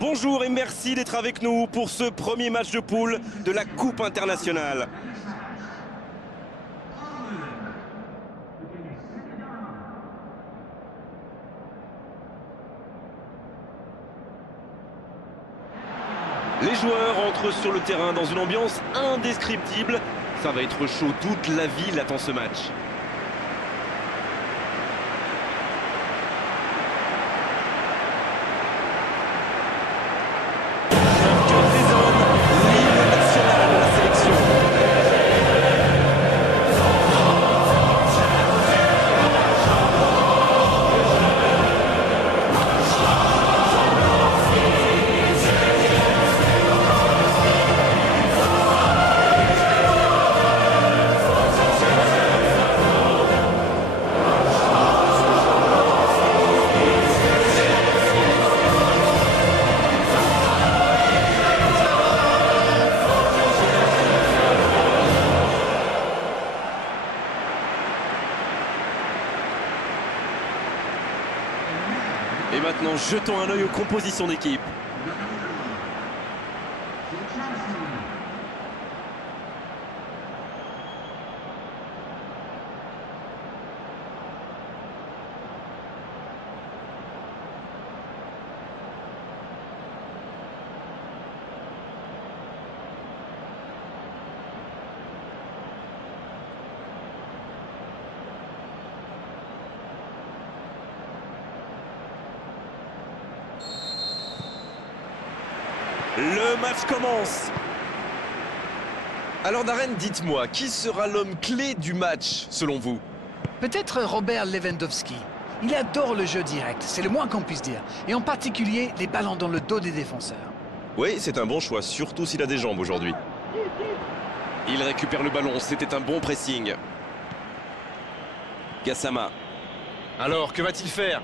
Bonjour et merci d'être avec nous pour ce premier match de poule de la Coupe internationale. Les joueurs entrent sur le terrain dans une ambiance indescriptible. Ça va être chaud, toute la ville attend ce match. Et maintenant, jetons un œil aux compositions d'équipe. Le match commence. Alors Darren, dites-moi, qui sera l'homme clé du match, selon vous? Peut-être Robert Lewandowski. Il adore le jeu direct, c'est le moins qu'on puisse dire. Et en particulier, les ballons dans le dos des défenseurs. Oui, c'est un bon choix, surtout s'il a des jambes aujourd'hui. Il récupère le ballon, c'était un bon pressing. Gassama. Alors, que va-t-il faire?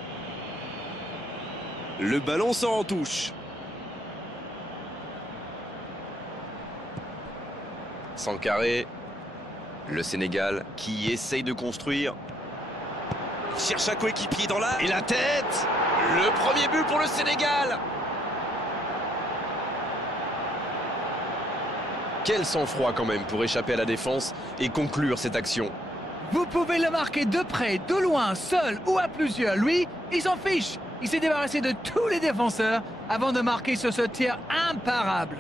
Le ballon sort en touche. Sankaré, le Sénégal qui essaye de construire. Il cherche un coéquipier dans la... Et la tête! Le premier but pour le Sénégal! Quel sang-froid quand même pour échapper à la défense et conclure cette action. Vous pouvez le marquer de près, de loin, seul ou à plusieurs. Lui, il s'en fiche. Il s'est débarrassé de tous les défenseurs avant de marquer sur ce tir imparable.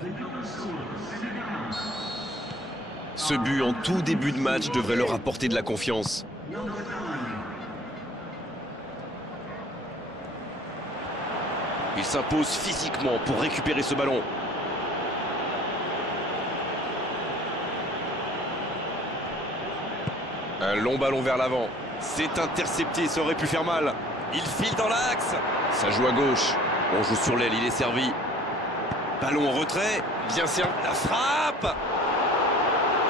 Ce but en tout début de match devrait leur apporter de la confiance. Il s'impose physiquement pour récupérer ce ballon. Un long ballon vers l'avant. C'est intercepté, ça aurait pu faire mal. Il file dans l'axe. Ça joue à gauche. On joue sur l'aile, il est servi. Ballon en retrait. Bien servi. La frappe.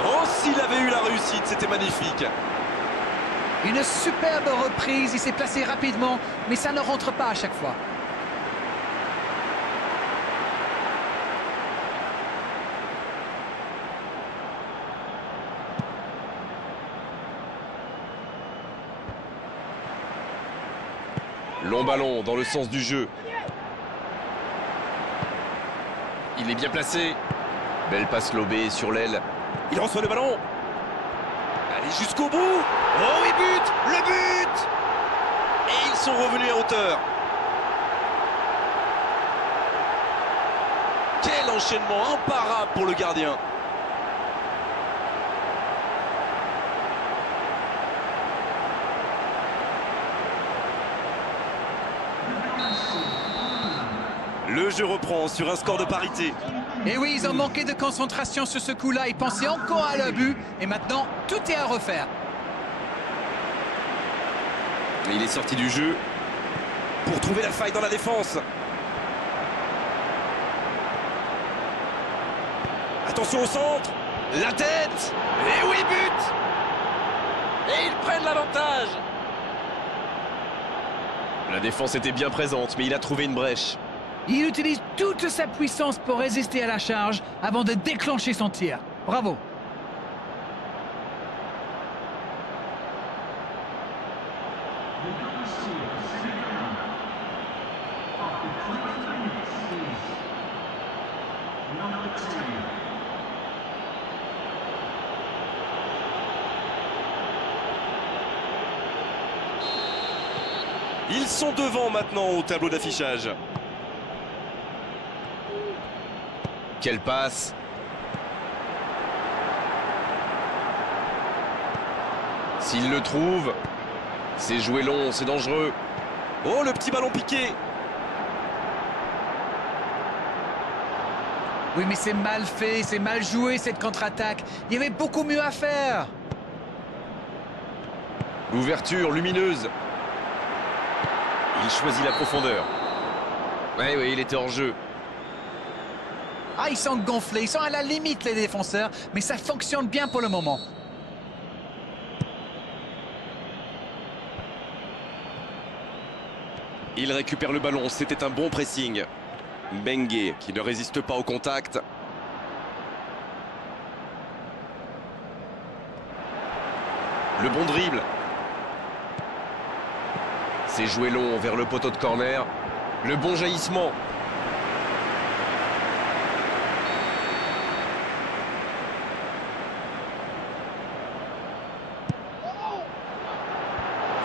Oh, s'il avait eu la réussite, c'était magnifique. Une superbe reprise, il s'est placé rapidement, mais ça ne rentre pas à chaque fois. Long ballon dans le sens du jeu. Il est bien placé. Belle passe lobée sur l'aile. Il reçoit le ballon. Allez jusqu'au bout. Oh oui, but. Le but. Et ils sont revenus à hauteur. Quel enchaînement imparable pour le gardien. Le jeu reprend sur un score de parité. Et oui, ils ont manqué de concentration sur ce coup-là. Ils pensaient encore à leur but. Et maintenant, tout est à refaire. Il est sorti du jeu pour trouver la faille dans la défense. Attention au centre. La tête! Et oui, but! Et ils prennent l'avantage. La défense était bien présente, mais il a trouvé une brèche. Il utilise toute sa puissance pour résister à la charge avant de déclencher son tir. Bravo. Ils sont devant maintenant au tableau d'affichage. Quelle passe! S'il le trouve, c'est joué long, c'est dangereux. Oh, le petit ballon piqué! Oui, mais c'est mal fait, c'est mal joué cette contre-attaque. Il y avait beaucoup mieux à faire. L'ouverture lumineuse. Il choisit la profondeur. Oui, il était hors jeu. Ah, ils sont gonflés, ils sont à la limite les défenseurs, mais ça fonctionne bien pour le moment. Il récupère le ballon, c'était un bon pressing. Bengue qui ne résiste pas au contact. Le bon dribble. C'est joué long vers le poteau de corner. Le bon jaillissement.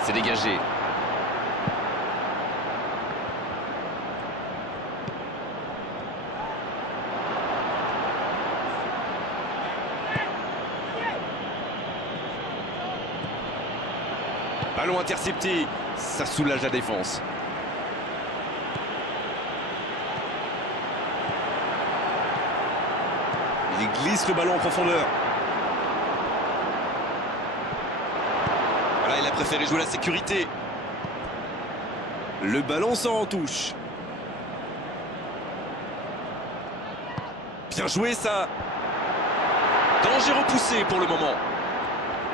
C'est dégagé. Ballon intercepté, ça soulage la défense. Il glisse le ballon en profondeur. Voilà, il a préféré jouer la sécurité. Le ballon sort en touche. Bien joué ça. Danger repoussé pour le moment.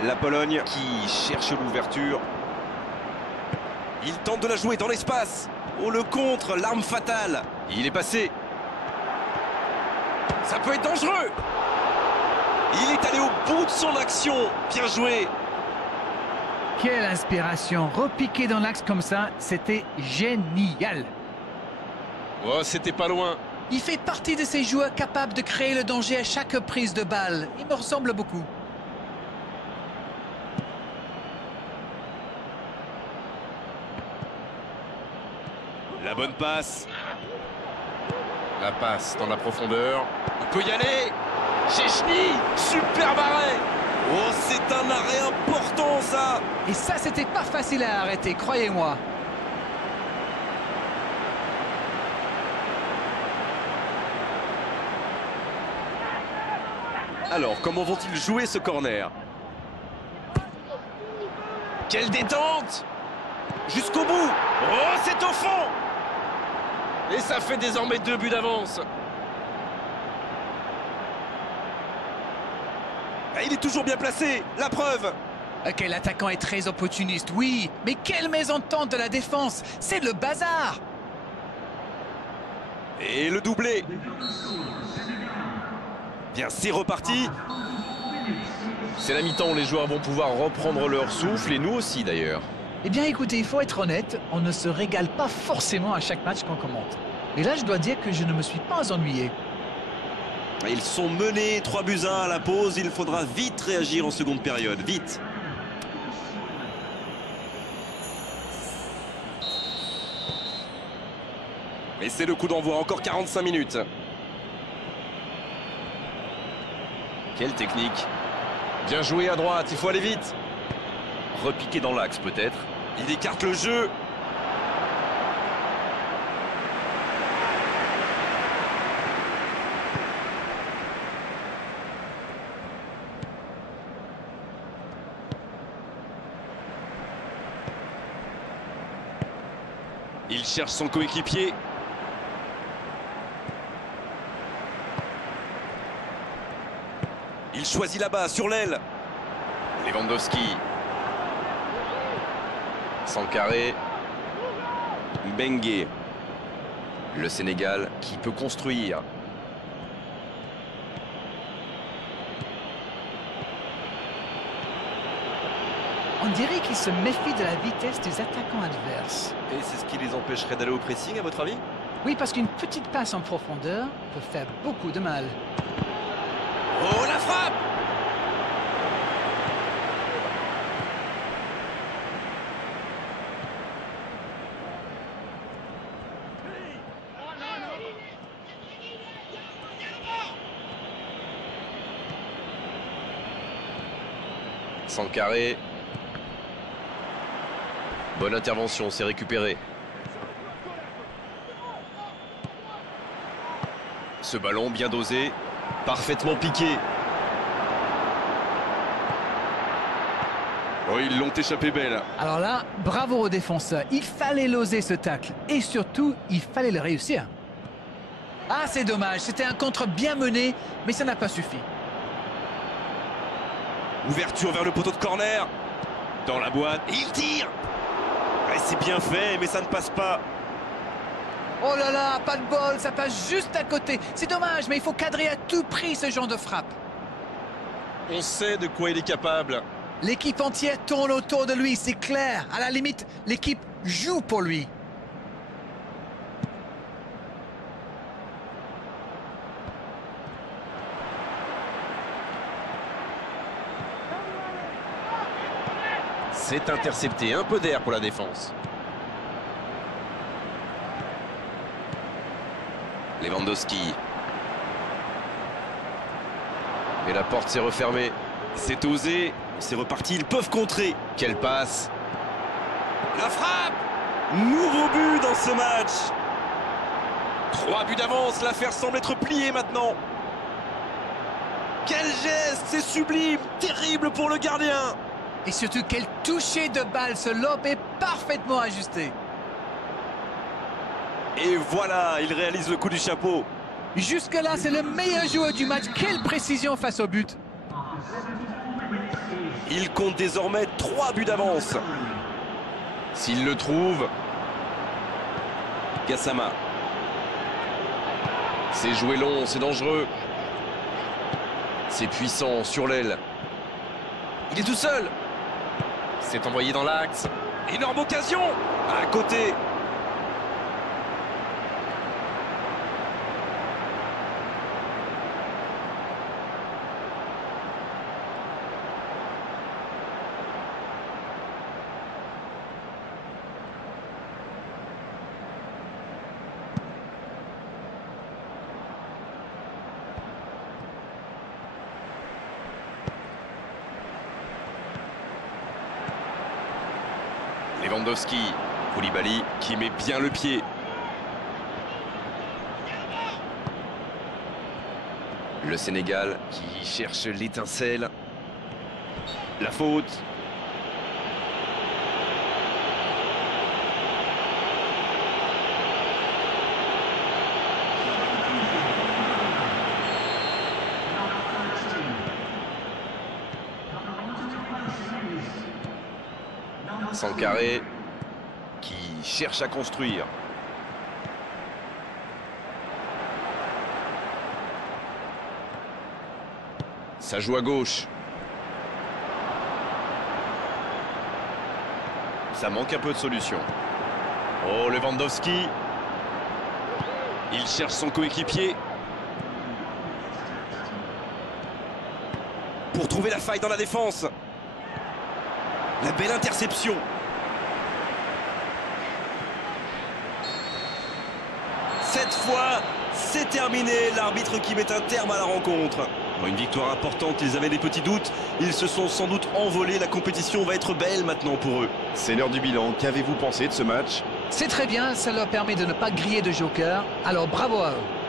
La Pologne qui cherche l'ouverture. Il tente de la jouer dans l'espace. Oh, le contre, l'arme fatale. Il est passé. Ça peut être dangereux. Il est allé au bout de son action. Bien joué. Quelle inspiration. Repiquer dans l'axe comme ça, c'était génial. Oh, c'était pas loin. Il fait partie de ces joueurs capables de créer le danger à chaque prise de balle. Il me ressemble beaucoup. La bonne passe. La passe dans la profondeur. Il peut y aller. Chechny, super arrêt. Oh, c'est un arrêt important ça. Et ça, c'était pas facile à arrêter, croyez-moi. Alors, comment vont-ils jouer ce corner? Quelle détente! Jusqu'au bout. Oh, c'est au fond. Et ça fait désormais 2 buts d'avance. Ah, il est toujours bien placé, la preuve. Ok, l'attaquant est très opportuniste, oui. Mais quelle mésentente de la défense. C'est le bazar. Et le doublé. Bien, c'est reparti. C'est la mi-temps où les joueurs vont pouvoir reprendre leur souffle, et nous aussi d'ailleurs. Eh bien, écoutez, il faut être honnête, on ne se régale pas forcément à chaque match qu'on commente. Et là, je dois dire que je ne me suis pas ennuyé. Ils sont menés 3-1 à la pause. Il faudra vite réagir en seconde période. Vite. Et c'est le coup d'envoi. Encore 45 minutes. Quelle technique. Bien joué à droite. Il faut aller vite. Repiquer dans l'axe peut-être. Il écarte le jeu. Il cherche son coéquipier. Il choisit là-bas, sur l'aile. Lewandowski. Sankaré. Bengue. Le Sénégal qui peut construire. On dirait qu'ils se méfient de la vitesse des attaquants adverses. Et c'est ce qui les empêcherait d'aller au pressing, à votre avis? Oui, parce qu'une petite passe en profondeur peut faire beaucoup de mal. Oh, la frappe! Sankaré. Bonne intervention, c'est récupéré. Ce ballon bien dosé, parfaitement piqué. Oh, ils l'ont échappé belle. Alors là, bravo aux défenseurs. Il fallait l'oser ce tacle. Et surtout, il fallait le réussir. Ah, c'est dommage. C'était un contre bien mené, mais ça n'a pas suffi. Ouverture vers le poteau de corner. Dans la boîte. Et il tire. Ouais, c'est bien fait, mais ça ne passe pas. Oh là là, pas de bol, ça passe juste à côté. C'est dommage, mais il faut cadrer à tout prix ce genre de frappe. On sait de quoi il est capable. L'équipe entière tourne autour de lui, c'est clair. À la limite, l'équipe joue pour lui. C'est intercepté, un peu d'air pour la défense. Lewandowski. Et la porte s'est refermée. C'est osé, c'est reparti, ils peuvent contrer. Quelle passe! La frappe! Nouveau but dans ce match! 3 buts d'avance, l'affaire semble être pliée maintenant. Quel geste! C'est sublime! Terrible pour le gardien! Et surtout, quel toucher de balle, ce lob est parfaitement ajusté. Et voilà, il réalise le coup du chapeau. Jusque-là, c'est le meilleur joueur du match. Quelle précision face au but. Il compte désormais 3 buts d'avance. S'il le trouve... Gassama. C'est joué long, c'est dangereux. C'est puissant sur l'aile. Il est tout seul. C'est envoyé dans l'axe. Énorme occasion. À côté. Lewandowski, Koulibaly qui met bien le pied. Le Sénégal qui cherche l'étincelle. La faute. Sankaré qui cherche à construire. Ça joue à gauche. Ça manque un peu de solution. Oh, Lewandowski. Il cherche son coéquipier. Pour trouver la faille dans la défense. La belle interception. Cette fois, c'est terminé. L'arbitre qui met un terme à la rencontre. Une victoire importante, ils avaient des petits doutes. Ils se sont sans doute envolés. La compétition va être belle maintenant pour eux. C'est l'heure du bilan. Qu'avez-vous pensé de ce match? C'est très bien, ça leur permet de ne pas griller de joker. Alors bravo à eux.